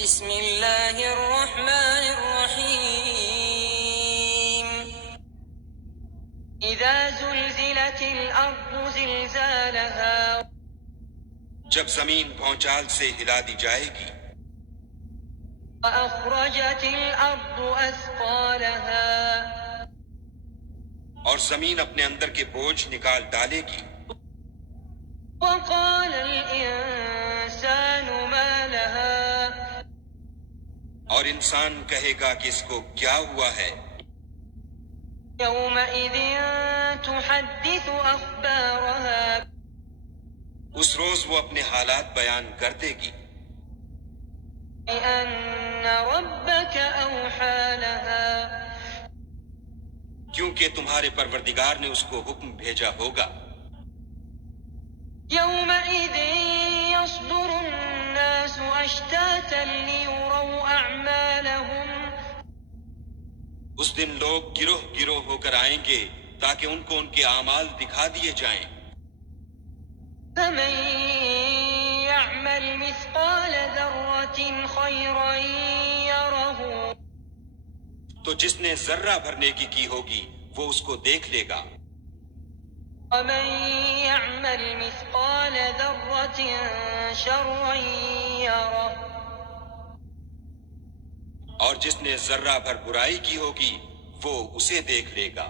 بسم اللہ الرحمن الرحیم اذا زلزلت الارض زلزالها جب زمین بھونچال سے ہلا دی جائے گی، واخرجت الارض اثقالها اور زمین اپنے اندر کے بوجھ نکال ڈالے گی، وقال الانسان ما لها اور انسان کہے گا کہ اس کو کیا ہوا ہے۔ يومئذ تحدث اخبارها اس روز وہ اپنے حالات بیان کر دے گی، بأن ربك اوحى لها کیونکہ تمہارے پروردگار نے اس کو حکم بھیجا ہوگا۔ يومئذ يصدر الناس اشتاتا ليروا اعمالهم اس دن لوگ گروہ گروہ ہو کر آئیں گے تاکہ ان کو ان کے اعمال دکھا دیے جائیں۔ فمن يعمل مثقال ذرة خيرا يره تو جس نے ذرہ بھر نیکی کی ہوگی وہ اس کو دیکھ لے گا، ومن يعمل مثقال ذرة شرا يره اور جس نے ذرہ بھر برائی کی ہوگی وہ اسے دیکھ لے گا۔